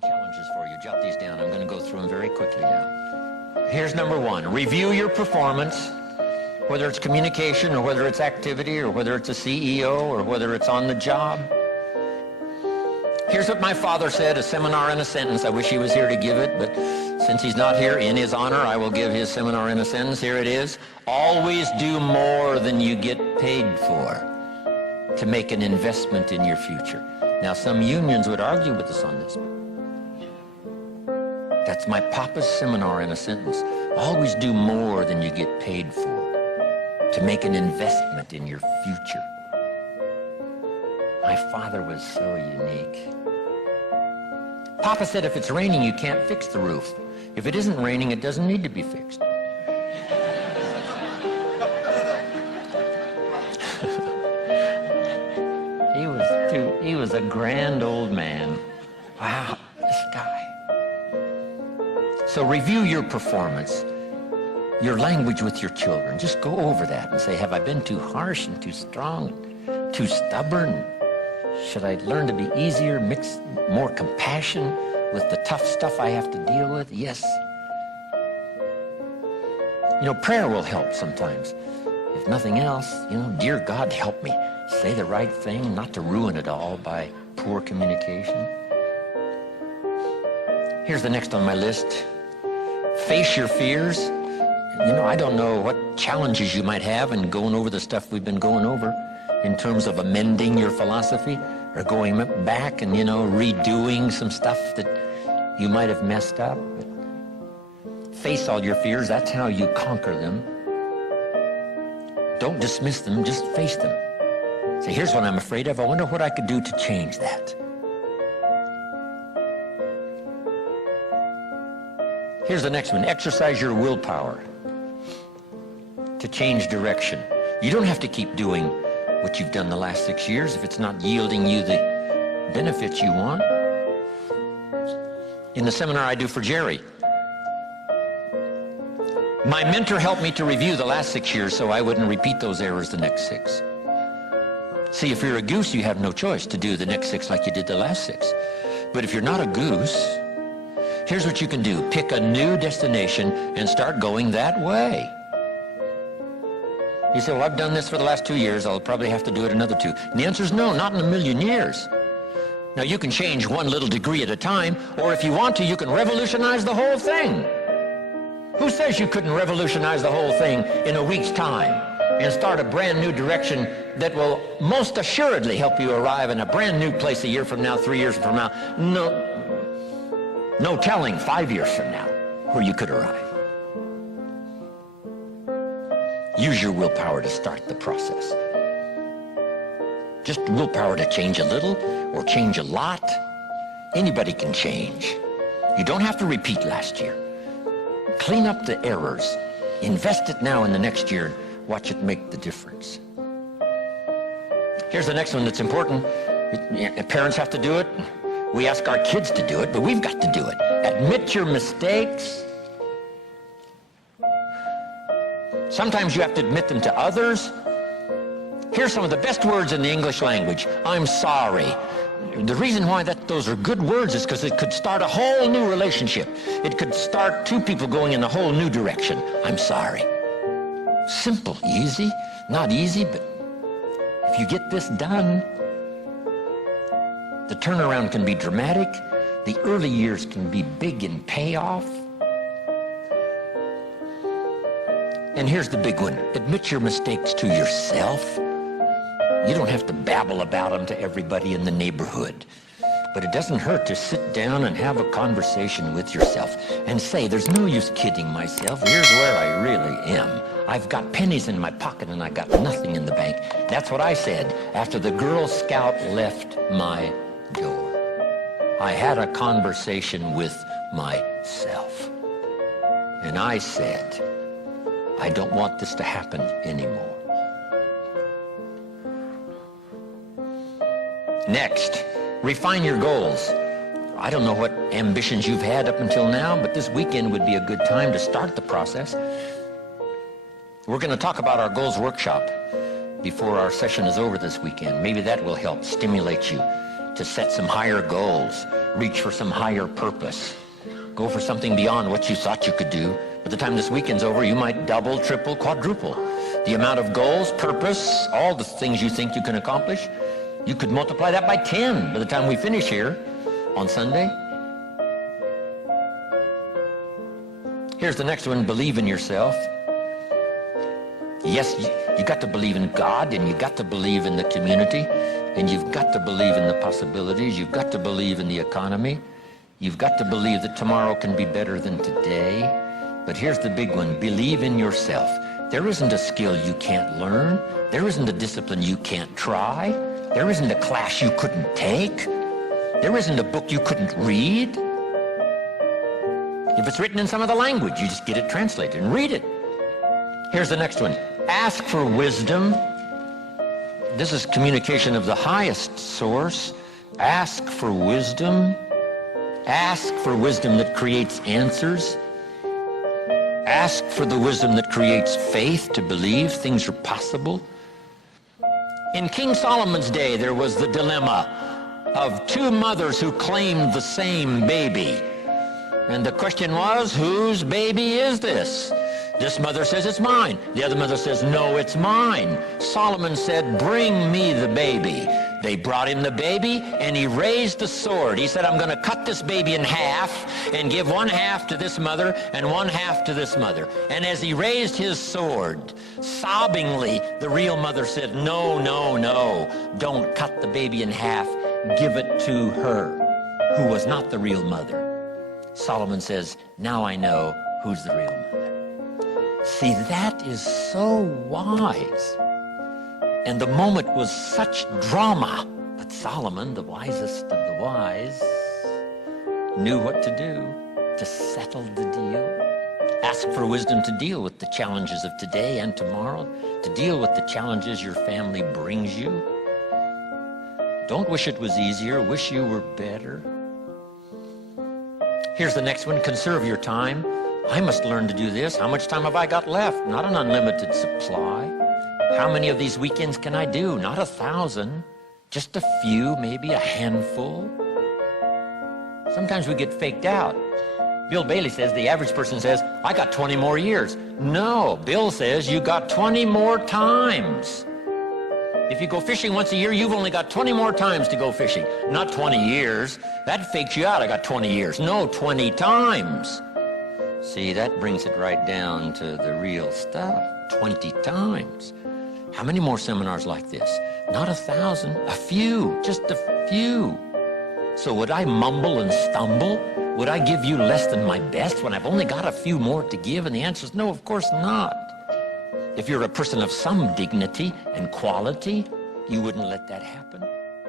Challenges for you. Jot these down. I'm going to go through them very quickly now. Here's number one. Review your performance, whether it's communication or whether it's activity or whether it's a CEO or whether it's on the job. Here's what my father said, a seminar in a sentence. I wish he was here to give it, but since he's not here, in his honor, I will give his seminar in a sentence. Here it is. Always do more than you get paid for to make an investment in your future. Now, some unions would argue with us on this. That's my papa's seminar in a sentence. Always do more than you get paid for to make an investment in your future. My father was so unique. Papa said if it's raining, you can't fix the roof. If it isn't raining, it doesn't need to be fixed. He was a grand old man. Wow, this guy. So review your performance, your language with your children. Just go over that and say, have I been too harsh and too strong, and too stubborn? Should I learn to be easier, mix more compassion with the tough stuff I have to deal with? Yes. You know, prayer will help sometimes. If nothing else, dear God, help me say the right thing, not to ruin it all by poor communication. Here's the next on my list. Face your fears. I don't know what challenges you might have in going over the stuff we've been going over in terms of amending your philosophy or going back and, redoing some stuff that you might have messed up. But face all your fears. That's how you conquer them. Don't dismiss them, just face them. Say, here's what I'm afraid of. I wonder what I could do to change that. Here's the next one. Exercise your willpower to change direction. You don't have to keep doing what you've done the last 6 years if it's not yielding you the benefits you want. In the seminar I do for Jerry, my mentor helped me to review the last 6 years so I wouldn't repeat those errors the next 6. See, if you're a goose, you have no choice to do the next 6 like you did the last 6. But if you're not a goose, here's what you can do. Pick a new destination and start going that way. You say, well, I've done this for the last 2 years. I'll probably have to do it another 2. And the answer is no, not in a million years. Now, you can change one little degree at a time, or if you want to, you can revolutionize the whole thing. Who says you couldn't revolutionize the whole thing in a week's time and start a brand new direction that will most assuredly help you arrive in a brand new place a year from now, 3 years from now? No telling 5 years from now where you could arrive. Use your willpower to start the process. Just willpower to change a little or change a lot. Anybody can change. You don't have to repeat last year. Clean up the errors. Invest it now in the next year. Watch it make the difference. Here's the next one that's important. Parents have to do it. We ask our kids to do it, but we've got to do it. Admit your mistakes. Sometimes you have to admit them to others. Here's some of the best words in the English language. I'm sorry. The reason why those are good words is because it could start a whole new relationship. It could start two people going in a whole new direction. I'm sorry. Simple, easy, not easy, but if you get this done, the turnaround can be dramatic. The early years can be big in payoff. And here's the big one. Admit your mistakes to yourself. You don't have to babble about them to everybody in the neighborhood. But it doesn't hurt to sit down and have a conversation with yourself and say, there's no use kidding myself. Here's where I really am. I've got pennies in my pocket and I got nothing in the bank. That's what I said after the Girl Scout left my door. I had a conversation with myself. And I said, I don't want this to happen anymore. Next, refine your goals. I don't know what ambitions you've had up until now, but this weekend would be a good time to start the process. We're going to talk about our goals workshop before our session is over this weekend. Maybe that will help stimulate you to set some higher goals Reach for some higher purpose. Go for something beyond what you thought you could do. By the time this weekend's over, you might double, triple, quadruple the amount of goals, purpose, all the things you think you can accomplish. You could multiply that by 10 by the time we finish here on Sunday. Here's the next one, believe in yourself. Yes, you got to believe in God, and you got to believe in the community, and you've got to believe in the possibilities. You've got to believe in the economy. You've got to believe that tomorrow can be better than today. But here's the big one, believe in yourself. There isn't a skill you can't learn. There isn't a discipline you can't try. There isn't a class you couldn't take. There isn't a book you couldn't read. If it's written in some other language, you just get it translated and read it. Here's the next one. Ask for wisdom. This is communication of the highest source. Ask for wisdom. Ask for wisdom that creates answers. Ask for the wisdom that creates faith to believe things are possible. In King Solomon's day, there was the dilemma of two mothers who claimed the same baby. And the question was, whose baby is this? This mother says, it's mine. The other mother says, no, it's mine. Solomon said, bring me the baby. They brought him the baby, and he raised the sword. He said, I'm going to cut this baby in half and give one half to this mother and one half to this mother. And as he raised his sword, sobbingly, the real mother said, no, no, no, don't cut the baby in half. Give it to her, who was not the real mother. Solomon says, now I know who's the real mother. See, that is so wise. And the moment was such drama. But Solomon, the wisest of the wise, knew what to do to settle the deal. Ask for wisdom to deal with the challenges of today and tomorrow, to deal with the challenges your family brings you. Don't wish it was easier. Wish you were better. Here's the next one. Conserve your time. I must learn to do this. How much time have I got left? Not an unlimited supply. How many of these weekends can I do? Not 1,000. Just a few, maybe a handful. Sometimes we get faked out. Bill Bailey says, the average person says, I got 20 more years. No, Bill says you got 20 more times. If you go fishing once a year, you've only got 20 more times to go fishing. Not 20 years. That fakes you out. I got 20 years. No, 20 times. See, that brings it right down to the real stuff. 20 times. How many more seminars like this? Not 1,000, a few, just a few. So would I mumble and stumble? Would I give you less than my best when I've only got a few more to give? And the answer is no, of course not. If you're a person of some dignity and quality, you wouldn't let that happen.